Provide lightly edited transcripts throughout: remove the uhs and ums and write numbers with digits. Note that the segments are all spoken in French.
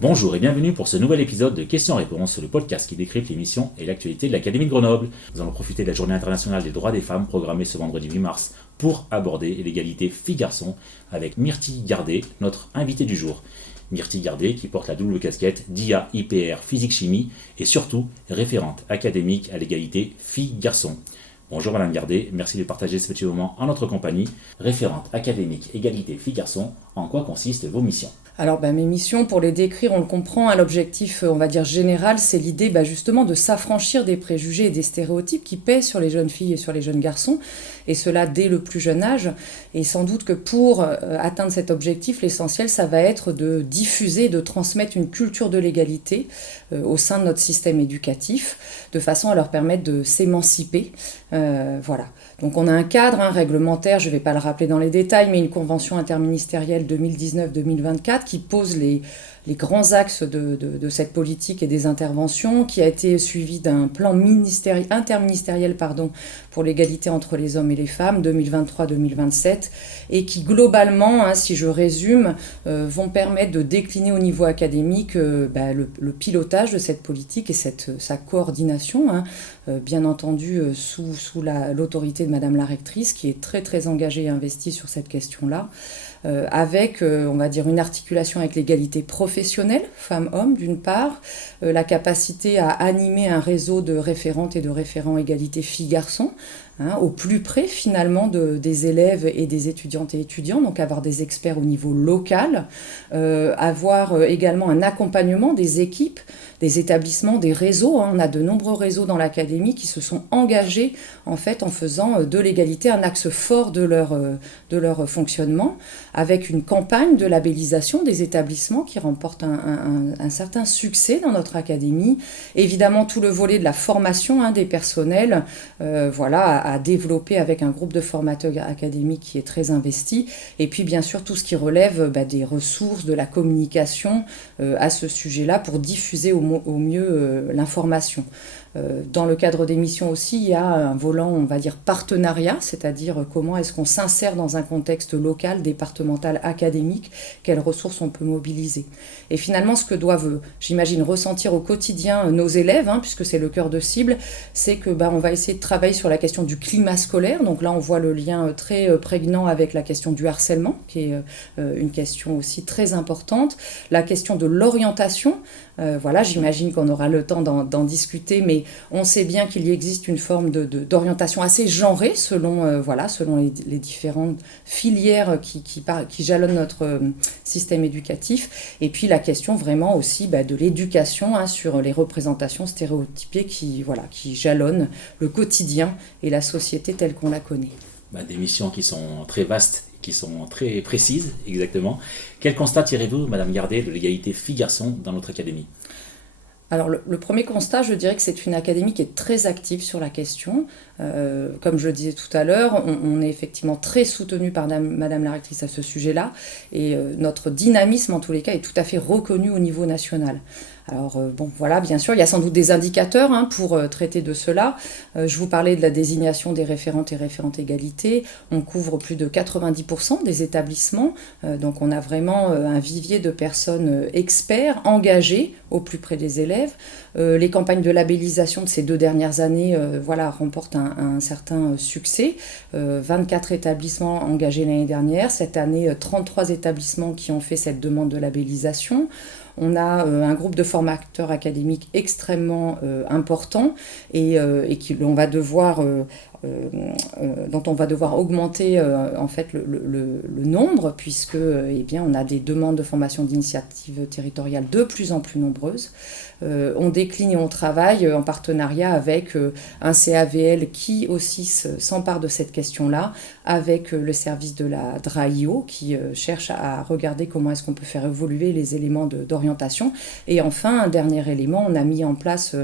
Bonjour et bienvenue pour ce nouvel épisode de Questions-Réponses, le podcast qui décrypte les missions et l'actualité de l'Académie de Grenoble. Nous allons profiter de la Journée internationale des droits des femmes programmée ce vendredi 8 mars pour aborder l'égalité filles-garçons avec Myrtille Gardet, notre invitée du jour. Myrtille Gardet qui porte la double casquette d'IA, IPR, physique-chimie et surtout référente académique à l'égalité filles-garçons. Bonjour Madame Gardet, merci de partager ce petit moment en notre compagnie. Référente académique égalité filles-garçons, en quoi consistent vos missions ? Alors mes missions, pour les décrire, on le comprend, l'objectif, on va dire général, c'est l'idée justement de s'affranchir des préjugés et des stéréotypes qui pèsent sur les jeunes filles et sur les jeunes garçons, et cela dès le plus jeune âge. Et sans doute que pour atteindre cet objectif, l'essentiel, ça va être de diffuser, de transmettre une culture de l'égalité au sein de notre système éducatif, de façon à leur permettre de s'émanciper. Voilà. Donc on a un cadre réglementaire, je ne vais pas le rappeler dans les détails, mais une convention interministérielle 2019-2024 qui pose les grands axes de cette politique et des interventions, qui a été suivi d'un plan interministériel pour l'égalité entre les hommes et les femmes 2023-2027, et qui globalement, si je résume, vont permettre de décliner au niveau académique le pilotage de cette politique et sa coordination, bien entendu sous l'autorité de Madame la rectrice, qui est très très engagée et investie sur cette question-là, avec, on va dire, une articulation avec l'égalité professionnelle, femmes-hommes d'une part, la capacité à animer un réseau de référentes et de référents égalité filles-garçons, au plus près finalement des élèves et des étudiantes et étudiants, donc avoir des experts au niveau local, avoir également un accompagnement des équipes, des établissements, des réseaux. On a de nombreux réseaux dans l'académie qui se sont engagés en fait en faisant de l'égalité un axe fort de leur fonctionnement, avec une campagne de labellisation des établissements qui remporte un certain succès dans notre académie. Évidemment, tout le volet de la formation des personnels, à développer avec un groupe de formateurs académiques qui est très investi. Et puis, bien sûr, tout ce qui relève des ressources, de la communication à ce sujet-là pour diffuser au mieux l'information. Dans le cadre des missions aussi, il y a un volant, on va dire, partenariat, c'est-à-dire comment est-ce qu'on s'insère dans un contexte local, départemental, académique, quelles ressources on peut mobiliser. Et finalement, ce que doivent, j'imagine, ressentir au quotidien nos élèves, puisque c'est le cœur de cible, c'est que on va essayer de travailler sur la question du climat scolaire. Donc là, on voit le lien très prégnant avec la question du harcèlement, qui est une question aussi très importante. La question de l'orientation, j'imagine qu'on aura le temps d'en discuter, mais on sait bien qu'il existe une forme d'orientation assez genrée selon les différentes filières qui jalonnent notre système éducatif. Et puis la question vraiment aussi de l'éducation sur les représentations stéréotypées qui jalonnent le quotidien et la société telle qu'on la connaît. Des missions qui sont très vastes, qui sont très précises, exactement. Quel constat tirez-vous, Madame Gardet, de l'égalité filles-garçons dans notre académie ? Alors le premier constat, je dirais que c'est une académie qui est très active sur la question. Comme je le disais tout à l'heure, on est effectivement très soutenu par Madame la rectrice à ce sujet-là, et notre dynamisme en tous les cas est tout à fait reconnu au niveau national. Alors bien sûr, il y a sans doute des indicateurs pour traiter de cela. Je vous parlais de la désignation des référentes et référentes égalité. On couvre plus de 90% des établissements, donc on a vraiment un vivier de personnes experts, engagés au plus près des élèves. Les campagnes de labellisation de ces 2 dernières années remportent un certain succès. 24 établissements engagés l'année dernière. Cette année, 33 établissements qui ont fait cette demande de labellisation. On a un groupe de formateurs académiques extrêmement important et dont on va devoir augmenter en fait le nombre, puisque on a des demandes de formation d'initiative territoriale de plus en plus nombreuses. On décline et on travaille en partenariat avec un CAVL qui aussi s'empare de cette question-là, avec le service de la DRAIO qui cherche à regarder comment est-ce qu'on peut faire évoluer les éléments d'orientation. Et enfin, un dernier élément, on a mis en place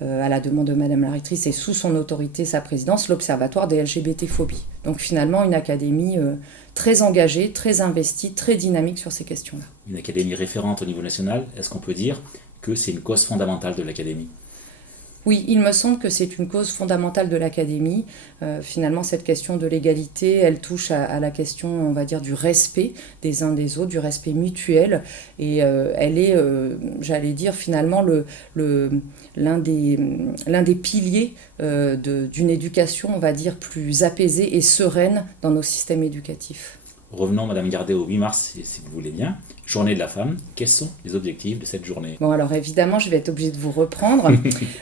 à la demande de Madame la rectrice et sous son autorité, sa présidence, l'Observatoire des LGBT-phobies. Donc finalement, une académie très engagée, très investie, très dynamique sur ces questions-là. Une académie référente au niveau national, est-ce qu'on peut dire que c'est une cause fondamentale de l'académie ? Oui, il me semble que c'est une cause fondamentale de l'académie. Finalement, cette question de l'égalité, elle touche à la question, on va dire, du respect des uns des autres, du respect mutuel. Et elle est, j'allais dire, finalement, l'un des piliers d'une éducation, on va dire, plus apaisée et sereine dans nos systèmes éducatifs. Revenons, Madame Gardet, au 8 mars, si vous voulez bien. Journée de la femme. Quels sont les objectifs de cette journée ? Bon, alors évidemment, je vais être obligée de vous reprendre.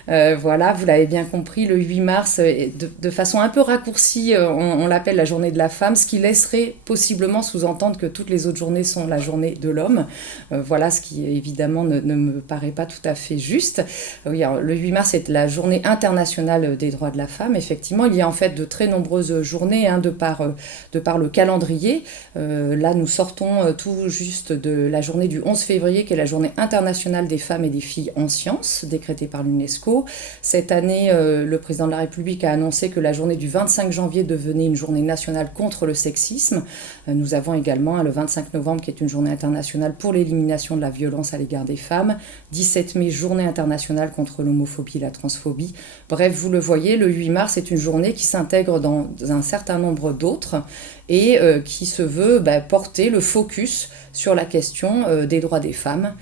Voilà, vous l'avez bien compris, le 8 mars, de façon un peu raccourcie, on l'appelle la journée de la femme, ce qui laisserait possiblement sous-entendre que toutes les autres journées sont la journée de l'homme. Voilà, ce qui évidemment ne me paraît pas tout à fait juste. Oui, alors, le 8 mars est la journée internationale des droits de la femme. Effectivement, il y a en fait de très nombreuses journées, de par le calendrier. Là, nous sortons tout juste de la journée du 11 février, qui est la journée internationale des femmes et des filles en sciences, décrétée par l'UNESCO. Cette année, le président de la République a annoncé que la journée du 25 janvier devenait une journée nationale contre le sexisme. Nous avons également le 25 novembre, qui est une journée internationale pour l'élimination de la violence à l'égard des femmes. 17 mai, journée internationale contre l'homophobie et la transphobie. Bref, vous le voyez, le 8 mars est une journée qui s'intègre dans un certain nombre d'autres et qui se veut porter le focus sur la question des droits des femmes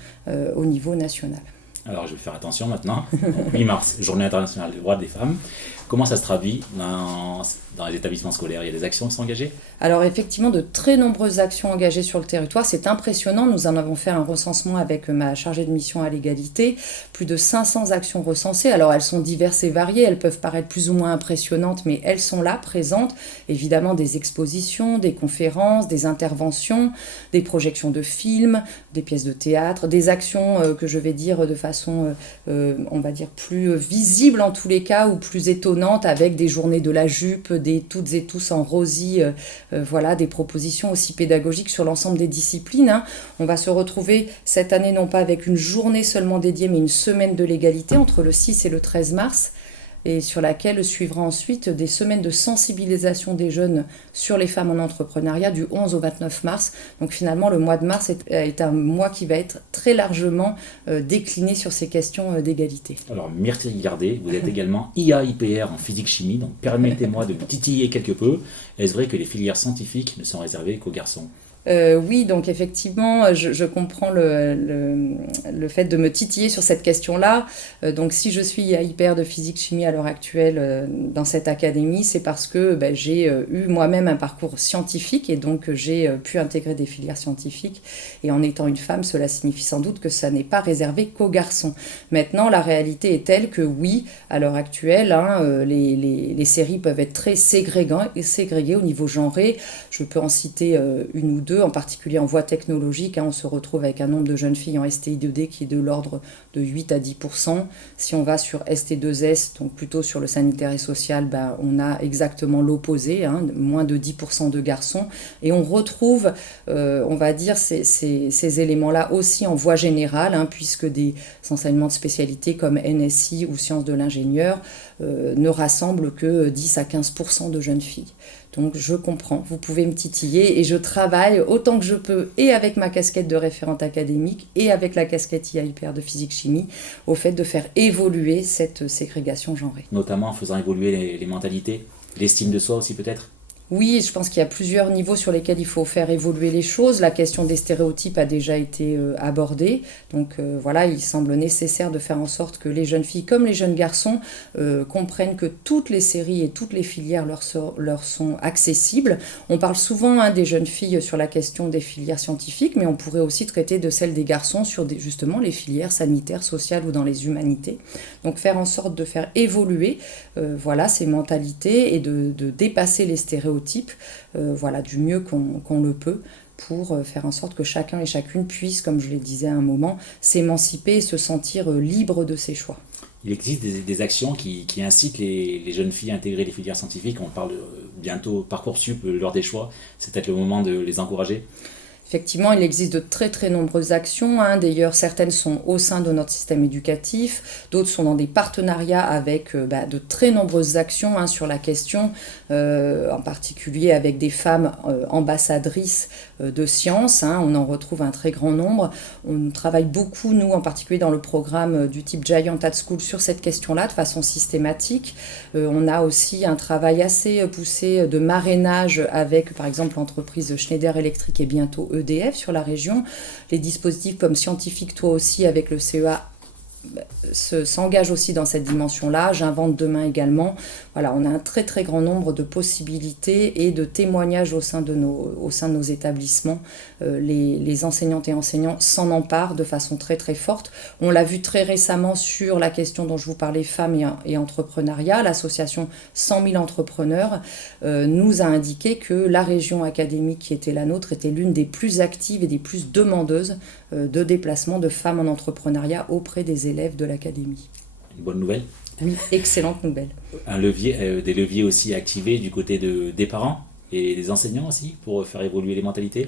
au niveau national. Alors je vais faire attention maintenant. Donc, 8 mars, journée internationale des droits des femmes. Comment ça se traduit dans les établissements scolaires ? Il y a des actions qui sont engagées ? Alors effectivement, de très nombreuses actions engagées sur le territoire, c'est impressionnant. Nous en avons fait un recensement avec ma chargée de mission à l'égalité. Plus de 500 actions recensées. Alors elles sont diverses et variées, elles peuvent paraître plus ou moins impressionnantes, mais elles sont là, présentes. Évidemment, des expositions, des conférences, des interventions, des projections de films, des pièces de théâtre, des actions que je vais dire de façon, on va dire, plus visible en tous les cas, ou plus étonnante, avec des journées de la jupe, des toutes et tous en rosy, voilà, des propositions aussi pédagogiques sur l'ensemble des disciplines. On va se retrouver cette année non pas avec une journée seulement dédiée, mais une semaine de l'égalité entre le 6 et le 13 mars, et sur laquelle suivra ensuite des semaines de sensibilisation des jeunes sur les femmes en entrepreneuriat du 11 au 29 mars. Donc finalement, le mois de mars est un mois qui va être très largement décliné sur ces questions d'égalité. Alors, Myrtille Gardet, vous êtes également IA-IPR en physique-chimie, donc permettez-moi de vous titiller quelque peu. Est-ce vrai que les filières scientifiques ne sont réservées qu'aux garçons ? Oui, donc effectivement, je comprends le fait de me titiller sur cette question-là. Donc si je suis hyper de physique-chimie à l'heure actuelle dans cette académie, c'est parce que j'ai eu moi-même un parcours scientifique et donc j'ai pu intégrer des filières scientifiques. Et en étant une femme, cela signifie sans doute que ça n'est pas réservé qu'aux garçons. Maintenant, la réalité est telle que oui, à l'heure actuelle, les séries peuvent être très ségrégées au niveau genré. Je peux en citer une ou deux, en particulier en voie technologique. On se retrouve avec un nombre de jeunes filles en STI2D qui est de l'ordre de 8 à 10%. Si on va sur ST2S, donc plutôt sur le sanitaire et social, on a exactement l'opposé, moins de 10% de garçons. Et on retrouve, on va dire, ces éléments-là aussi en voie générale, puisque des enseignements de spécialité comme NSI ou sciences de l'ingénieur ne rassemblent que 10 à 15% de jeunes filles. Donc je comprends, vous pouvez me titiller et je travaille autant que je peux et avec ma casquette de référente académique et avec la casquette IAIPR de physique-chimie au fait de faire évoluer cette ségrégation genrée. Notamment en faisant évoluer les mentalités, l'estime de soi aussi peut-être ? Oui, je pense qu'il y a plusieurs niveaux sur lesquels il faut faire évoluer les choses. La question des stéréotypes a déjà été abordée. Donc voilà, il semble nécessaire de faire en sorte que les jeunes filles comme les jeunes garçons comprennent que toutes les séries et toutes les filières leur sont accessibles. On parle souvent des jeunes filles sur la question des filières scientifiques, mais on pourrait aussi traiter de celle des garçons sur justement les filières sanitaires, sociales ou dans les humanités. Donc faire en sorte de faire évoluer ces mentalités et de dépasser les stéréotypes du mieux qu'on le peut pour faire en sorte que chacun et chacune puisse, comme je le disais à un moment, s'émanciper et se sentir libre de ses choix. Il existe des actions qui incitent les jeunes filles à intégrer les filières scientifiques. On parle bientôt Parcoursup lors des choix. C'est peut-être le moment de les encourager. Effectivement, il existe de très très nombreuses actions. D'ailleurs, certaines sont au sein de notre système éducatif, d'autres sont dans des partenariats avec de très nombreuses actions sur la question, en particulier avec des femmes ambassadrices de sciences. On en retrouve un très grand nombre. On travaille beaucoup, nous, en particulier dans le programme du type Giant at School, sur cette question-là de façon systématique. On a aussi un travail assez poussé de marrainage avec, par exemple, l'entreprise Schneider Electric et bientôt EDF sur la région. Les dispositifs comme Scientifique Toi aussi avec le CEA s'engagent aussi dans cette dimension-là. J'invente demain également. Voilà, on a un très très grand nombre de possibilités et de témoignages au sein de nos établissements. Les enseignantes et enseignants s'en emparent de façon très très forte. On l'a vu très récemment sur la question dont je vous parlais, femmes et entrepreneuriat. L'association 100 000 entrepreneurs nous a indiqué que la région académique qui était la nôtre était l'une des plus actives et des plus demandeuses de déplacement de femmes en entrepreneuriat auprès des élèves de l'académie. Une bonne nouvelle. Une excellente nouvelle. Des leviers aussi activés du côté des parents et des enseignants aussi pour faire évoluer les mentalités.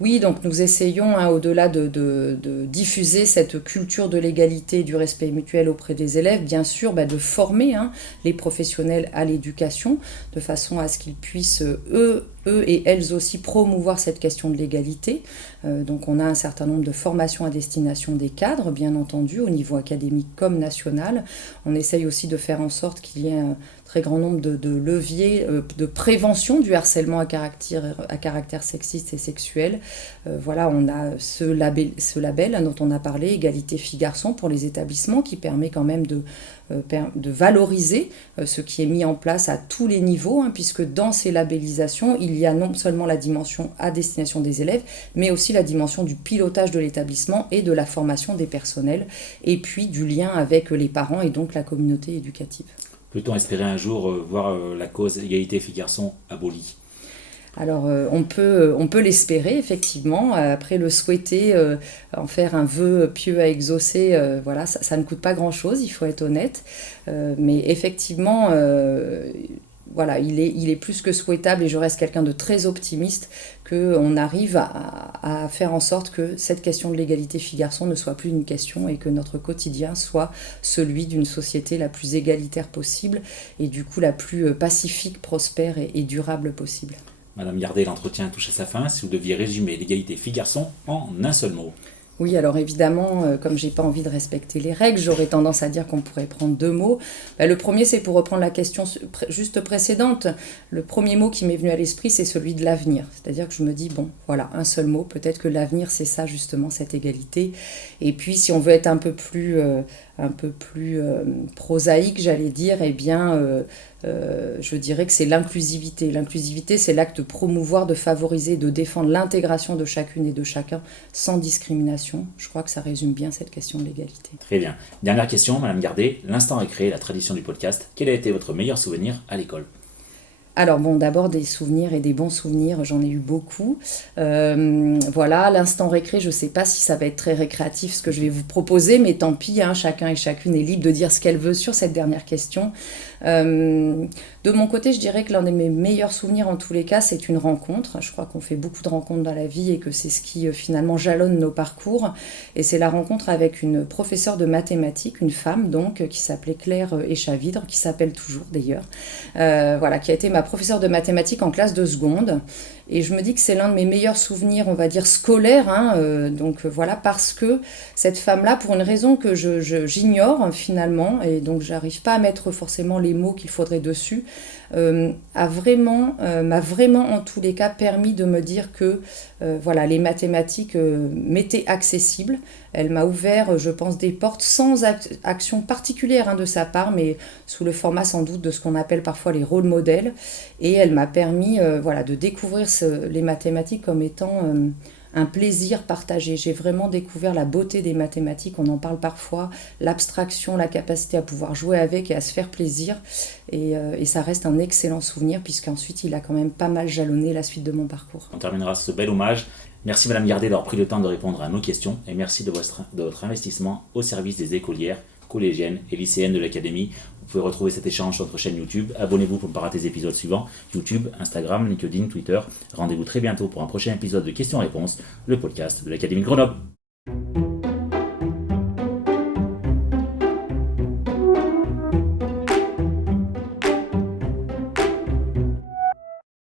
Oui, donc nous essayons, au-delà de diffuser cette culture de l'égalité et du respect mutuel auprès des élèves, bien sûr, de former les professionnels à l'éducation, de façon à ce qu'ils puissent, eux et elles aussi, promouvoir cette question de l'égalité. Donc on a un certain nombre de formations à destination des cadres, bien entendu, au niveau académique comme national. On essaye aussi de faire en sorte qu'il y ait un très grand nombre de leviers de prévention du harcèlement à caractère sexiste et sexuel. Voilà, on a ce label dont on a parlé, Égalité filles-garçons pour les établissements, qui permet quand même de valoriser ce qui est mis en place à tous les niveaux, puisque dans ces labellisations, il y a non seulement la dimension à destination des élèves, mais aussi la dimension du pilotage de l'établissement et de la formation des personnels, et puis du lien avec les parents et donc la communauté éducative. Peut-on espérer un jour voir la cause égalité filles-garçons abolie ? Alors on peut l'espérer effectivement, après le souhaiter, en faire un vœu pieux à exaucer, voilà, ça ne coûte pas grand-chose, il faut être honnête, mais effectivement, voilà, il est plus que souhaitable, et je reste quelqu'un de très optimiste, qu'on arrive à faire en sorte que cette question de l'égalité filles-garçons ne soit plus une question et que notre quotidien soit celui d'une société la plus égalitaire possible et du coup la plus pacifique, prospère et durable possible. Madame Gardet, l'entretien touche à sa fin. Si vous deviez résumer l'égalité filles-garçons en un seul mot. Oui, alors évidemment, comme j'ai pas envie de respecter les règles, j'aurais tendance à dire qu'on pourrait prendre 2 mots. Le premier, c'est pour reprendre la question juste précédente. Le premier mot qui m'est venu à l'esprit, c'est celui de l'avenir. C'est-à-dire que je me dis, bon, voilà, un seul mot, peut-être que l'avenir, c'est ça justement, cette égalité. Et puis, si on veut être un peu plus prosaïque, j'allais dire, je dirais que c'est l'inclusivité. L'inclusivité, c'est l'acte de promouvoir, de favoriser, de défendre l'intégration de chacune et de chacun sans discrimination. Je crois que ça résume bien cette question de l'égalité. Très bien. Dernière question, Madame Gardet. L'instant récré, la tradition du podcast. Quel a été votre meilleur souvenir à l'école ? Alors bon, d'abord des souvenirs et des bons souvenirs, j'en ai eu beaucoup. Voilà, l'instant récré, je ne sais pas si ça va être très récréatif ce que je vais vous proposer, mais tant pis, chacun et chacune est libre de dire ce qu'elle veut sur cette dernière question. De mon côté, je dirais que l'un de mes meilleurs souvenirs en tous les cas, c'est une rencontre. Je crois qu'on fait beaucoup de rencontres dans la vie et que c'est ce qui finalement jalonne nos parcours. Et c'est la rencontre avec une professeure de mathématiques, une femme donc, qui s'appelait Claire Échavidre, qui s'appelle toujours d'ailleurs, voilà, qui a été ma professeure de mathématiques en classe de seconde. Et je me dis que c'est l'un de mes meilleurs souvenirs, on va dire scolaires, donc voilà, parce que cette femme-là, pour une raison que j'ignore finalement, et donc j'arrive pas à mettre forcément les mots qu'il faudrait dessus, m'a vraiment en tous les cas permis de me dire que voilà, les mathématiques m'étaient accessibles. Elle m'a ouvert, je pense, des portes sans action particulière de sa part, mais sous le format sans doute de ce qu'on appelle parfois les rôles modèles. Et elle m'a permis de découvrir les mathématiques comme étant un plaisir partagé. J'ai vraiment découvert la beauté des mathématiques, on en parle parfois, l'abstraction, la capacité à pouvoir jouer avec et à se faire plaisir. Et ça reste un excellent souvenir, puisqu'ensuite il a quand même pas mal jalonné la suite de mon parcours. On terminera ce bel hommage. Merci Madame Gardet d'avoir pris le temps de répondre à nos questions et merci de votre investissement au service des écolières, collégiennes et lycéennes de l'Académie. Vous pouvez retrouver cet échange sur notre chaîne YouTube. Abonnez-vous pour ne pas rater les épisodes suivants. YouTube, Instagram, LinkedIn, Twitter. Rendez-vous très bientôt pour un prochain épisode de Questions-Réponses, le podcast de l'Académie de Grenoble.